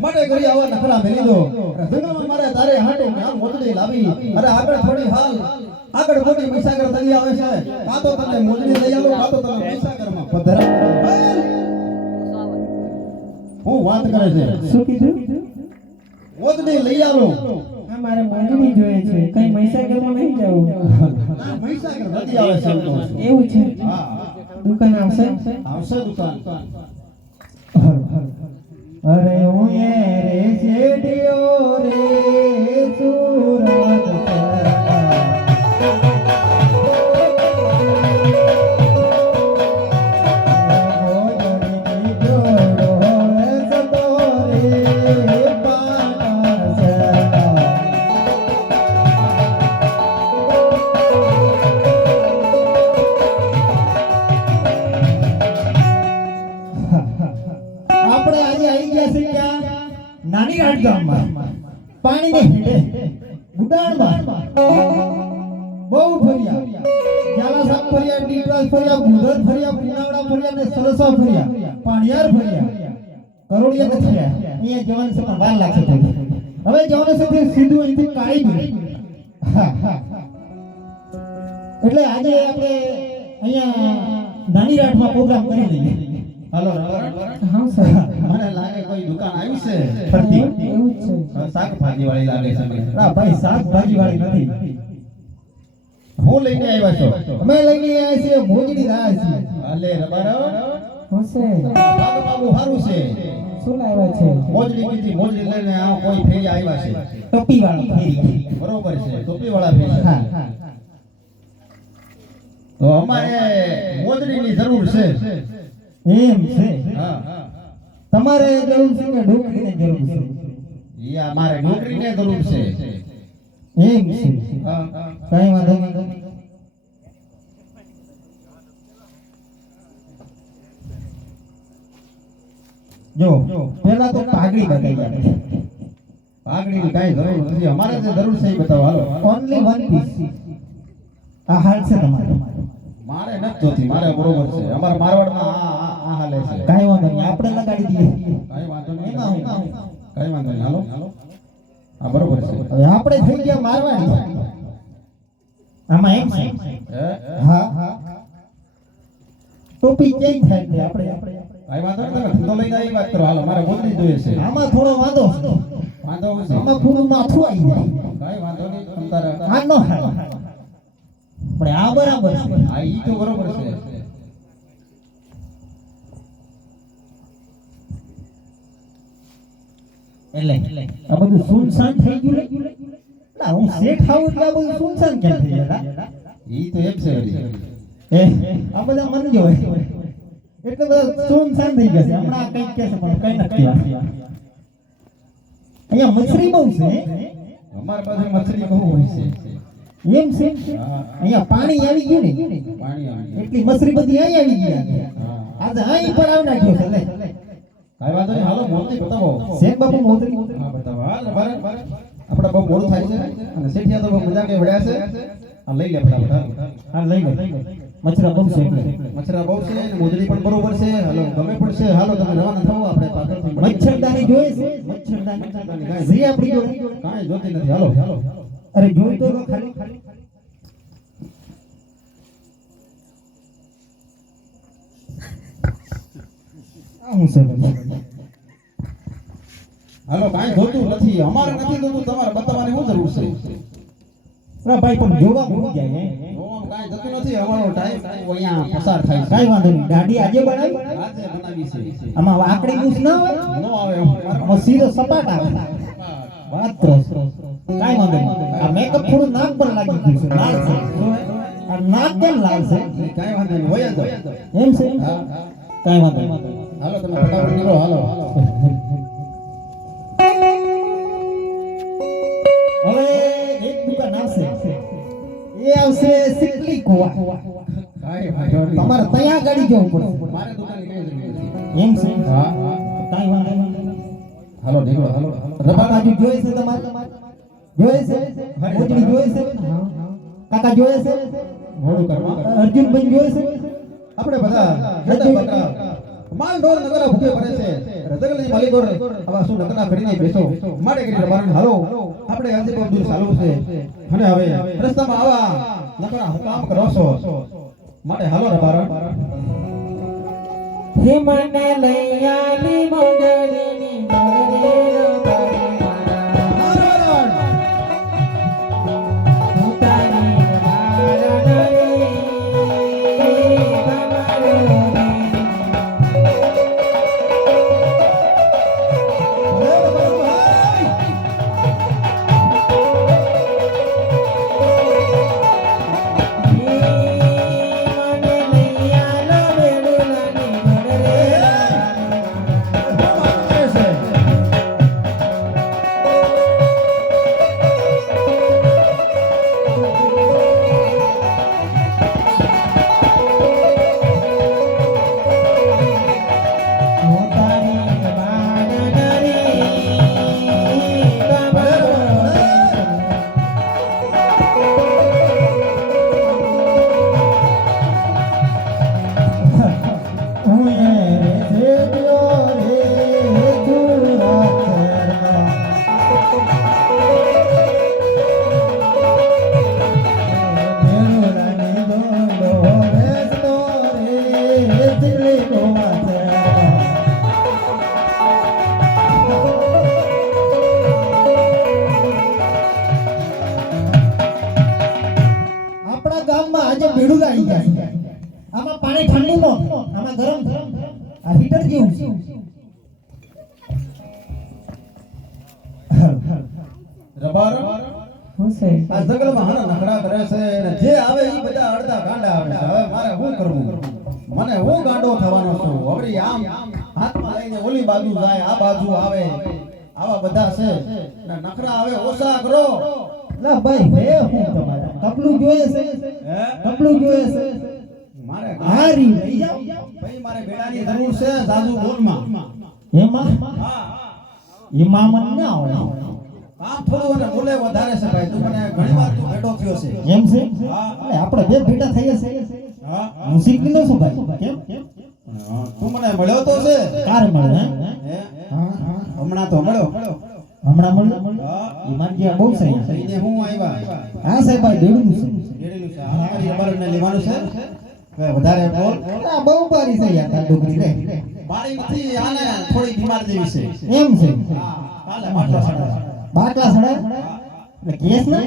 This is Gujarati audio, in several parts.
માટે કરી આવા નખરા મેલી દો જંગલમાં મારે તારે હાટે આ મોજડી લાવી અરે આગળ થોડી હાલ આગળ મોટી મહીસાગર તળી આવે છે કાં તો તમને મોજડી લઈ આવો કાં તો તમે મહીસાગરમાં પધરા હું વાત કરે છે શું કીધું મોજડી લઈ આવો મારે મોજડી જોઈએ છે કઈ મહીસાગરમાં નહીં જવું મહીસાગર નદી આવે છે એવું છે હા દુકાન આવશે દુકાન અરે હું રે શેઠિયો રે સુરત નાની રાત ગામમાં પાણીને હેડે ઉડાણમાં બહુ ફર્યા જાલા સાપ ફર્યા ડીપરાજ ફર્યા ગુંદર ફર્યા પુનાવડા ફર્યા ને સરસા ફર્યા પાણિયાર ફર્યા કરોડિયા નથી રહ્યા અહીંયા જવાન છે પણ વાર લાગશે હવે જવાન સાથે સીધું અહીંથી કાઢી ગયું એટલે આજે આપણે અહીંયા નાની રાતમાં પ્રોગ્રામ કરી લઈએ હાલો હા સર મને લાગે કોઈ દુકાન આવી છે ફરતી એવું છે શાકભાજી વાળી લાગે છે ના ભાઈ શાકભાજી વાળી નથી હું લઈને આવ્યા છો અમે લઈને આવ્યા છીએ મોજડી રાજ છે અલે રબારો હોશે બાબુ હારું છે શું લાવ્યા છે મોજડી કીધી મોજડી લઈને આ કોઈ ફેરી આવ્યા છે ટોપી વાળી ફેરી બરોબર છે ટોપી વાળા ફેરી હા તો અમારે મોજડીની જરૂર છે એમ છે હા તમારે જરૂર છે કે ડોકરીની જરૂર છે ઈ અમારે ડોકરીની જરૂર છે એમ છે હા કઈ વાંધો નહીં જો પહેલા તો પાઘડી બતાવી આપણે પાઘડીની કાઈ જરૂર નથી અમારે જે જરૂર છે એ બતાવો હાલો ઓન્લી વન પીસ આ હાલ છે તમારે મારે નથી જોતી મારે બરોબર છે અમાર મારવાડમાં આ હાલે છે કાઈ વાંધો નહીં આપણે લગાડી દઈએ કાઈ વાંધો નહીં એમાં હું કાઈ વાંધો નહીં હાલો હા બરોબર છે હવે આપણે થઈ ગયા મારવાડી આમાં એમ છે હા ટોપી ચેન્જ થાય એટલે આપણે કાઈ વાંધો નહીં તમે ધંધો લઈને આવી વાત કરો હાલો મારે મોજડી જોઈએ છે આમાં થોડો વાંધો છે વાંધો છે આમાં થોડું માથું આવી જાય કાઈ વાંધો નહીં તમ તારે આ નો હાલ પણ આ બરાબર છે હા ઈ તો બરોબર છે એટલે આ બધું સુનસાન થઈ ગયું ના હું શેઠ આવું એટલે આ બધું સુનસાન કેમ થઈ ગયા ઈ તો એમ છે વળી આ બધા મન જો એટલે બધા સુનસાન થઈ ગયા છે હમણાં કંઈક કે છે પણ કઈ નથી અહીંયા મછલી બહુ છે અમાર પાસે મછલી બહુ હોય છે એમ છે અહીંયા પાણી આવી ગયું ને પાણી આવી એટલી મછલી બધી અહીં આવી ગયા આજે અહીં પર આવી નાખ્યો છે લે કાઈ વાંધો નહીં હાલો મોજડી બતાવો શેખ બાપુ મોતરી હા બતાવો હાલ બારે આપણે બહુ મોડું થાય છે અને શેઠિયા તો બહુ મજા કે વડ્યા છે આ લઈ લે ફટાફટ હા લઈ લે મછરા બહુ છે એટલે મચ્છરા બહુ છે મોજડી પણ બરોબર છે હાલો ગમે પણ છે હાલો તમે રવાના થાઓ આપણે પાછળથી મચ્છરદાની જોઈએ છે મચ્છરદાની જી આપણી જોડે કાંઈ જોતી નથી હાલો હાલો અરે જોઈ તો ખાલી હું છે હાલો કાંઈ જોતું નથી અમારે નથી જોતું તમારે બતાવવાની શું જરૂર છે ના ભાઈ પણ જોવા ભૂલી જાય હે જોવામાં કાંઈ જતું નથી અમારો ટાઈમ અહીંયા પસાર થાય છે કાઈ વાંધો નહીં ગાડી આજે બનાવી આજે બનાવી છે આમાં વાકડી મૂછ ના હોય ન આવે આમાં સીધો સપાટ આવે વાત કરો કાઈ વાંધો નહીં આ મેકઅપ થોડું નાક પર લાગી ગયું છે લાલ છે આ નાક કેમ લાલ છે કાંઈ વાંધો નહીં હોય જ એમ છે હા કાઈ વાંધો નહીં હાલો તમે ફટાફટ નીકળો હાલો હવે એક દુકાન આવશે એ આવશે સિકલી કોવા કાંઈ વાંધો નહીં તમારે ત્યાં ગાડી જવું પડશે મારે દુકાને કઈ જરૂર નથી એમ છે હા કાઈ વાંધો નહીં હાલો નીકળો હાલો રબાબાજી જોઈએ છે તમારે જોઈએ છે મોજડી જોઈએ છે કાકા જોઈએ છે મોડું કરવા અર્જુનભાઈ જોઈએ છે આપણે બધા જતા બકરા માલ ઢોર નગરા ભૂખે પડે છે રતગલની માલિકોર આવા શું નકના કરીને બેસો માટે કરી રબારણ હાલો આપણે આજે બહુ દૂર ચાલવું છે અને હવે રસ્તામાં આવા નકરા હુકામ કરો છો માટે હાલો રબારણ હે મને લઈ આલી મોગરીની મોગરી રબારી મારા હું તારી રબારણ રે આપણા ગામમાં આજે બેડું લાગી ગયા છે આમાં પાણી ઠંડુ નો આમાં ગરમ આ હીટર જેવું છે રબારણ હું છે આ જંગલમાં હારા નખરા કરે છે અને જે આવે એ બધા અડધા ગાંડા આવે છે હવે મારે શું કરવું મને હું ગાંડો થવાનો છું હવે આમ હાથમાં લઈને ઓલી બાજુ જાય આ બાજુ આવે આવા બધા છે અને નખરા હવે ઓછા કરો લા ભાઈ હે હું તમારા કપલું જોઈએ છે હે કપલું જોઈએ છે મારે હારી લઈ જાઓ ભાઈ મારે બેડાની જરૂર છે સાજુ બોલમાં એમાં હા એમાં મને ના આવડે કામ થોડું અને બોલે વધારે છે ભાઈ તું મને ઘણી વાર તું ભેટો થયો છે એમ છે હા એટલે આપણે બે ભેટા થઈએ છે હા હું શીખી લઉં છું ભાઈ કેમ તું મને મળ્યો તો છે કાર મળે હે હા હા હમણાં તો મળ્યો હમણાં મળ્યો હા એ મારી બહુ છે થઈને હું આવ્યા હા સાહેબ ભાઈ બેડું છે ડેડીનું છે અમારી રબારને લેવાનું છે કે વધારે બોલ આ બહુ બારી છે યાર આ ડોકરી રે બાળી નથી આને થોડી બીમાર જેવી છે એમ છે હા કાલે માટલો સડા બાટલા સડે એટલે ગેસ ના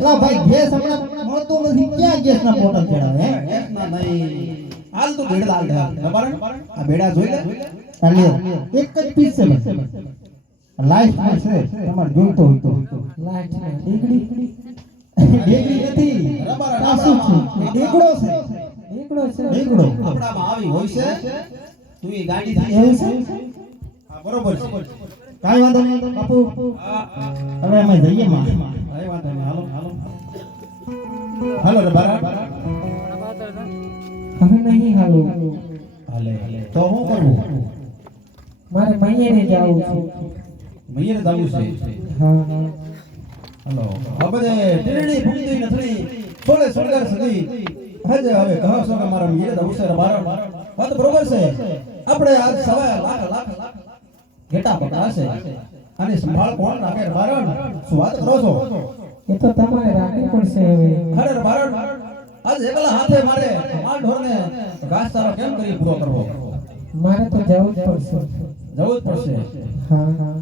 લા ભાઈ ગેસ હમણાં મળતો નથી ક્યાં ગેસ ના બોટલ ચડાવે હે એક ના નહીં હાલ તું ભેડ લાલ રબારણ આ ભેડા જોઈ લે આ લ્યો એક જ પીસ છે લાઈફ માં છે તમારે જોઈતો હોય તો લાઈટ ના ડીગડી ડેગડી નથી રબારણ આ શું છે એ ડેગડો છે એકડો છે ડેગડો આપણામાં આવી હોય છે તું એ ગાડી થી એવું છે હા બરોબર છે કાઈ વાંધો નહીં બાપુ હા હવે અમે જઈએ માં કઈ વાંધો નહીં હાલો હાલો હાલો રબારણ હવે નહીં હાલું હાલે તો હું કરવું મારે મૈયરે જાવું છે મૈયર જાવું છે હા હાલો હવે ટીડી ફૂટી નથી છોડે સરદાર સદી હજે હવે કહો છો કે મારા મૈયર જાવું છે રબારણ વાત બરોબર છે આપણે આજ સવાય લાખ લાખ ઘેટા પકડાશે અને સંભાળ કોણ રાખે રબારણ શું વાત કરો છો એ તો તમારે રાખવી પડશે હવે અરે રબારણ આજ એકલા હાથે મારે માલ ઢોરને ઘાસ ચારો કેમ કરી પૂરો કરવો મારે તો જવું જ પડશે જવું જ પડશે હા હા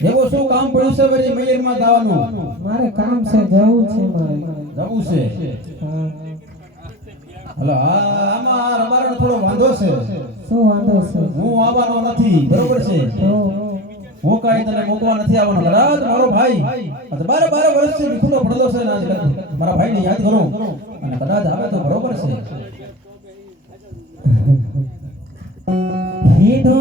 એવો શું કામ પડ્યું છે વળી મૈયરમાં જવાનું મારે કામ છે જવું છે મારે જવું છે હા હલો આમાં રબારણ થોડો વાંધો છે શું વાંધો છે હું આવવાનો નથી બરોબર છે તો હું કાંઈ તને મૂકવા નથી આવવાનો કદાચ મારો ભાઈ 12 વર્ષથી વિખુડો પડેલો છે ને આજકાલ મારા ભાઈને યાદ કરો અને કદાચ આવે તો બરોબર છે હીધો